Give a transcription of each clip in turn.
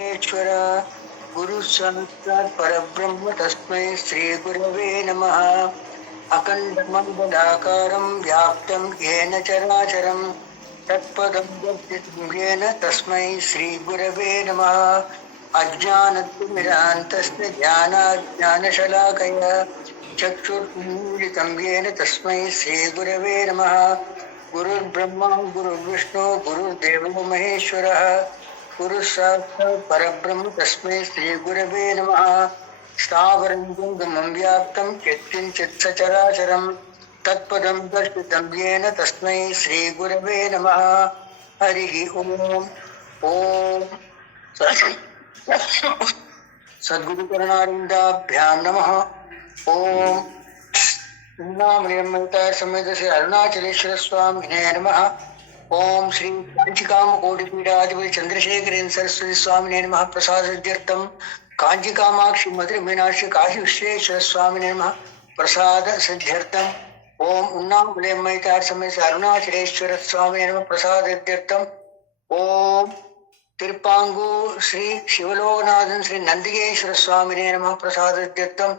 महेश्वर गुरु साक्षात् परब्रह्म तस्मै श्री गुरवे नमः। अखण्डमण्डलाकारं व्याप्तं येन चराचरं तत्पदं दर्शितं येन तस्मै श्री गुरवे नमः। अज्ञानतिमिरान्तस्य ज्ञानाज्ञानशलाकया चक्षुर्मीलितं येन तस्मै श्री गुरवे नमः। गुरुर्ब्रह्मा गुरुर्विष्णु गुरुर्देवो महेश्वरः गुरु साक्षात् परब्रह्म तस्मै श्री गुरवे नमः। स्थावरं जङ्गमं व्याप्तं यत्किञ्चित् सचराचरं तत्पदं दर्शितं येन तस्मै श्री गुरवे नमः। हरिः ओम्। ओम सद्गुरुकरुणानन्दाभ्यां नमः। ओम उन्नामनिर्मलता समेत श्री अरुणाचलेश्वर स्वामिने नमः। ओम श्री कांचीकामकोटिपीठाधिपति चंद्रशेखरेन्द्र सरस्वती स्वामिने नमः। प्रसाद सिद्ध्यर्थम कांची कामाक्षी मधुर मीनाक्षी काशी विश्वेश्वर स्वामिने नमः। प्रसाद सिद्ध्यर्थम ओम उन्नामनिर्मलता समेत श्री अरुणाचलेश्वर स्वामिने नमः। प्रसाद सिद्ध्यर्थम ओम तिरुपांगू श्री शिवलोकनाथन श्री नंदिकेश्वर स्वामिने नमः। प्रसाद सिद्ध्यर्थम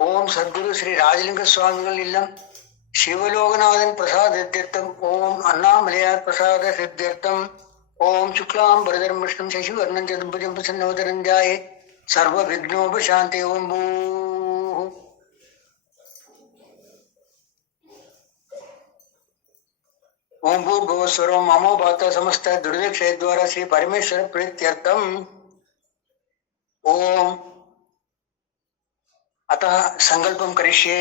ओम सद्गुरु श्री राजलिंग स्वामिகள் இல்லம் शिवलोकनाथन प्रसाद सिद्ध्यर्थम ओम अन्नामलयार प्रसाद सिद्ध्यर्थम ओम शुक्लांबरधरं विष्णुं शशिवर्णं चतुर्भुजं प्रसन्नवदनं ध्यायेत् सर्वविघ्नोपशान्ते। ओम भूः ओम भूर्भुवस्वरो ममो भवत समस्त दुर्दक्षय द्वारा श्री परमेश्वर प्रीत्यर्थम ओम अतः संकल्पं करिष्ये।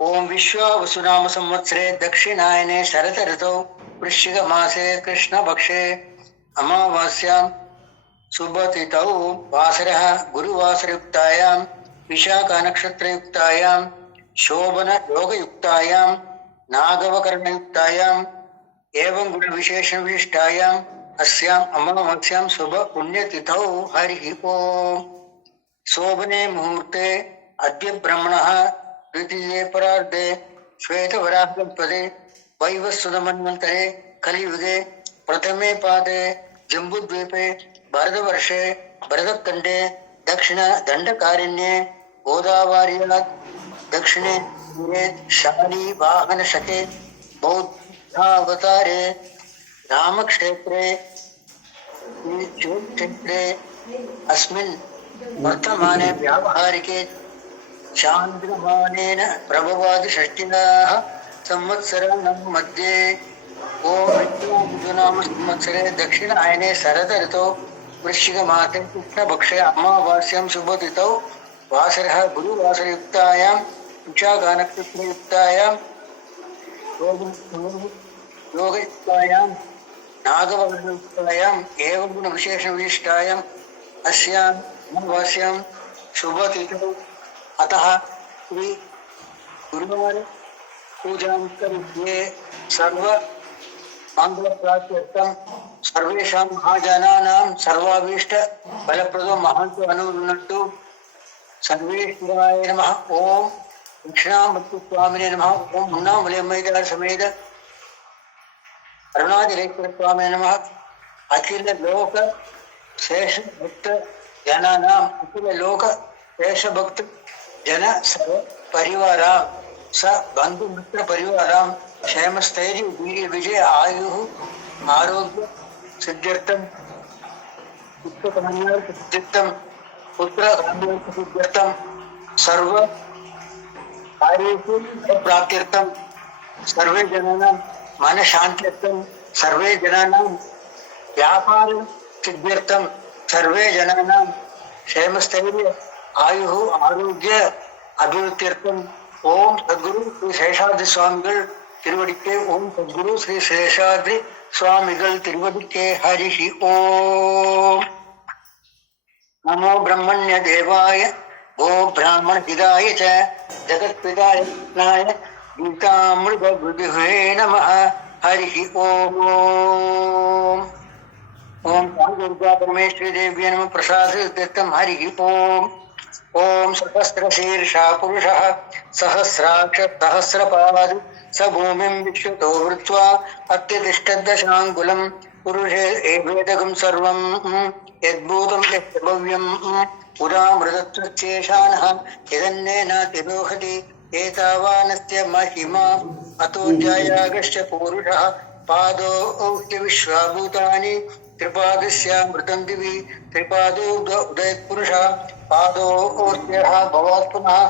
ओम विश्वावसुनाम संवत्सरे दक्षिणायने शरद ऋतौ वृश्चिक मासे कृष्ण पक्षे अमावास्यां शुभतिथौ वासरः गुरुवासरयुक्तायां विशाखा नक्षत्रयुक्तायां शोभन योगयुक्तायां नागवकरणयुक्तायां एवं गुणविशेषण विशिष्टायां अस्याम् अमावास्यां शुभ पुण्यतिथौ हरिः ओम। शोभने मुहूर्ते अद्य ब्रह्मणः द्वितीये परार्धे श्वेतवराहपदे वैवस्वतमन्वन्तरे कलियुगे प्रथमे पादे जम्बूद्वीपे भरतवर्षे भरतखण्डे दक्षिण दण्डकारण्ये गोदावर्यात् दक्षिणे शाली वाहनशके बौद्धावतारे रामक्षेत्रे क्षेत्रे अस्मिन् वर्तमाने व्यावहारिके चान्द्रमानेन प्रभवादि षष्टिनाः संवत्सराणां मध्ये ओम विद्वानाम संवत्सरे दक्षिणायने शरद ऋतौ वृश्चिकमासे कृष्णपक्षे अमावास्यां शुभतिथौ वासरः गुरुवासरयुक्तायां विशाखा नक्षत्रयुक्तायां योगयुक्तायां नागवकरणयुक्तायां एवं गुणविशेषविशिष्टायाम् अस्याम् अमावास्यां शुभतिथौ अतः श्री गुरुवार पूजां करिष्ये। सर्व मंगलप्राप्त्यर्थं सर्वेषां महाजनानां सर्वाभीष्ट फलप्रदो महान्तु अनुगृह्णन्तु। सर्वेश्वराय नमः। ओम दक्षिणामूर्ति स्वामिने नमः। ओम उन्नामलयमयदार समेत अरुणाचलेश्वर स्वामिने नमः। अखिल लोक शेष भक्त जनानां अखिल लोक शेष भक्त जन सर्व परिवारा स बंधु मित्र परिवारा क्षेम स्थैर्य वीर्य विजय आयु आरोग्य सिद्ध्यर्थम पुत्र सिद्ध्यर्थम पुत्र सिद्ध्यर्थम सर्व कार्येषु प्राप्त्यर्थम सर्वे जनानां मन शान्त्यर्थम सर्वे जनानां व्यापार सिद्ध्यर्थम सर्वे जनानां क्षेम स्थैर्य आयु आरोग्य अभिवृद्ध्यर्थम ओम सद्गुरु श्री शेषाद्रि स्वामिகள் திருவடிக்கே ओम सद्गुरु श्री शेषाद्रि स्वामिகள் திருவடிக்கே हरिः ओम। नमो ब्रह्मण्य देवाय गो ब्राह्मण हिताय च जगत्पिताय कृष्णाय गीतामृत गुरुवे नमः। हरिः ओम। ओम दुर्गा परमेश्वरी देव्यै नमः। प्रसाद सिद्ध्यर्थं हरिः ओम। ओम सहस्रशीर्षा पुरुषः सहस्राक्ष सहस्रपाद स भूमिं विश्वतो वृत्वा अत्यतिष्ठद्दशाङ्गुलम् पुरुषे एवेदकं सर्वं यद्भूतं यच्च भव्यम् उदामृतत्वच्चेषाणः यदन्नेनातिरोहति एतावानस्य महिमा अतो जायागश्च पूरुषः पादो विश्वाभूतानि त्रिपादस्यामृतं दिवि त्रिपादो उदयत्पुरुषः पादोऽर्त्यः भवात् पुनः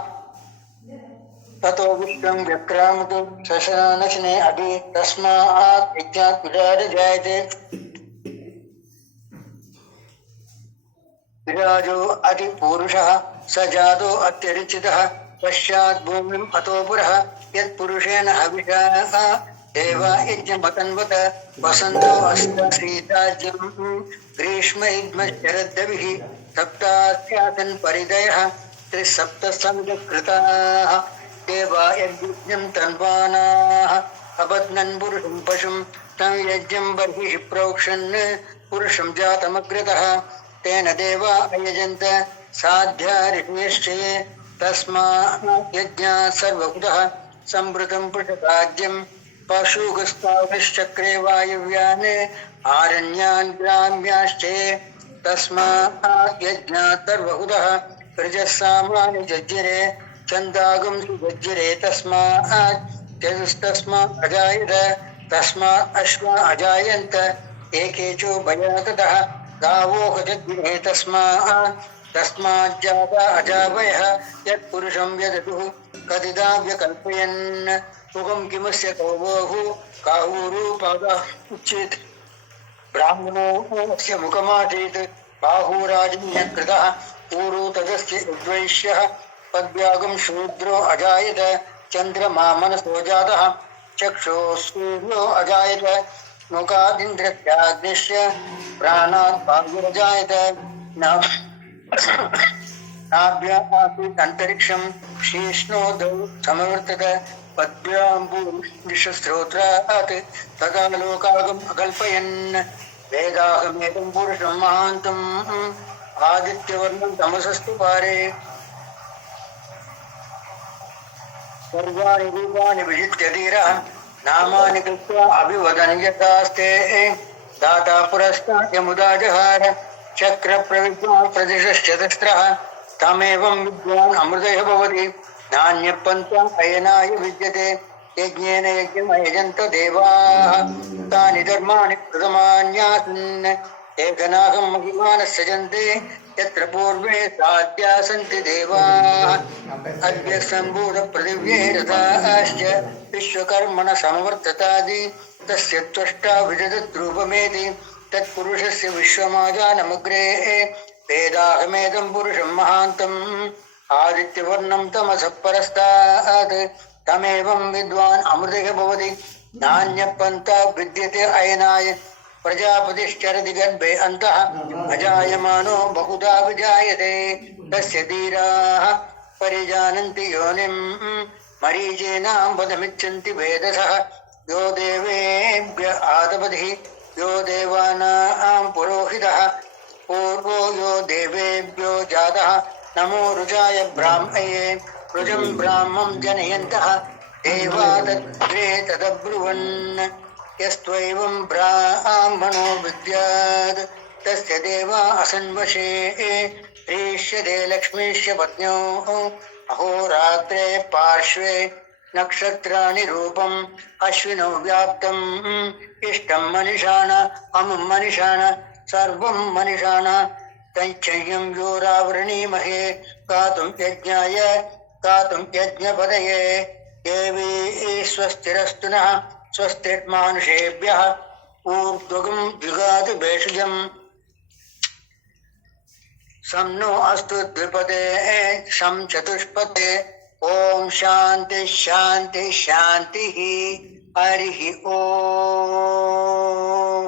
ततो विश्वं व्यक्रामतु शशनशने अभि तस्मात् विज्ञात् विराट जायते विराजो अतिपूरुषः स जातो अत्यरिचितः पश्चात् भूमिम् अतो पुरः यत्पुरुषेण हविषा देवा यज्ञमतन्वत वसन्तो अस्य शीताज्यं ग्रीष्मयुग्मशरद्दविः सप्तास्यासन् परिदयः त्रिसप्तसङ्गकृताः देवा यज्ञं तन्वानाः अबध्नन् पुरुषं पशुं तं यज्ञं बर्हिः प्रोक्षन् पुरुषं जातमग्रतः तेन देवा अयजन्त साध्या ऋषिश्चये तस्मात् यज्ञात् सर्वभूतः संवृतं पुरुषराज्यं पशुगस्ताभिश्चक्रे वायव्यान् आरण्यान् ग्राम्याश्चये तस्मात् यज्ञात् सर्वभूतः प्रजस्सामानि जज्जिरे चन्दागं सुजज्जिरे तस्मात् चतुस्तस्मात् अजायत तस्मात् अश्वा अजायन्त एकेचो भयाततः गावो गजज्जिरे तस्मात् जाता अजावयः यत्पुरुषं यदतुः कदिदा व्यकल्पयन् मुखं किमस्य कौवोः काहूरूपादः उच्येत् ब्राह्मणोऽस्य मुखमासीत् बाहूराजन्यकृतः ऊरू तदस्य उद्वैष्यः पद्व्यागं शूद्रो अजायत चन्द्रमा मनसो जातः चक्षुः सूर्यो अजायत मुखादिन्द्रस्याग्निश्च प्राणात् वायुरजायत नाभ्यामासीत् अन्तरिक्षं शीष्णोदौ समवर्तत पद्भ्याम्बुश्रोत्रात् तदा लोकागम् अकल्पयन् वेदाहमेतं पुरुषं महान्तम् आदित्यवर्णं तमसस्तु पारे सर्वाणि रूपाणि विजित्य धीरः नामानि कृत्वा अभिवदन् यथास्ते दाता पुरस्तात् यमुदा जहार चक्रप्रविद्वान् प्रदिशश्चतस्रः तमेवं विद्वान् अमृतः भवति नान्यपन्था अयनाय विद्यते यज्ञेन यज्ञमयजन्त देवाः तानि धर्माणि कृतमान्यासन् एकनागं महिमानः सजन्ते यत्र पूर्वे साध्या सन्ति देवाः अद्य सम्भूतपृथिव्ये रथाश्च विश्वकर्मण समवर्ततादि तस्य त्वष्टा विदधद्रूपमेति तत्पुरुषस्य विश्वमाजानमग्रे वेदाहमेदं पुरुषं महान्तम् आदित्यवर्णं तमसः परस्तात् तमेवं विद्वान् अमृतः भवति नान्यपन्था विद्यते अयनाय प्रजापतिश्चरति गर्भे अन्तः अजायमानो बहुधा विजायते तस्य धीराः परिजानन्ति योनिं मरीचीनां वदमिच्छन्ति वेदसः यो देवेभ्य आदपतिः यो देवानां पुरोहितः पूर्वो यो देवेभ्यो जातः नमो रुजाय ब्राह्मये रुजं ब्राह्मं जनयन्तः देवा तद्रे तदब्रुवन् यस्त्वैवं ब्राह्मणो विद्यात् तस्य देवा असन्वशे प्रेष्यते लक्ष्मीश्च पत्न्योः अहोरात्रे पार्श्वे नक्षत्राणि रूपम् अश्विनौ व्याप्तम् इष्टं मनिषाण अमुं मनिषाण सर्वं मनिषाण तैच्छय्यं योरावृणीमहे गातुं यज्ञाय गातुं यज्ञपदये देवी स्वस्तिरस्तु नः स्वस्तिर्मानुषेभ्यः ऊर्ध्वगं जुगातु भेषजम् सं नो अस्तु द्विपदे शं चतुष्पदे ओम शांति शांति शांति हरि ओम।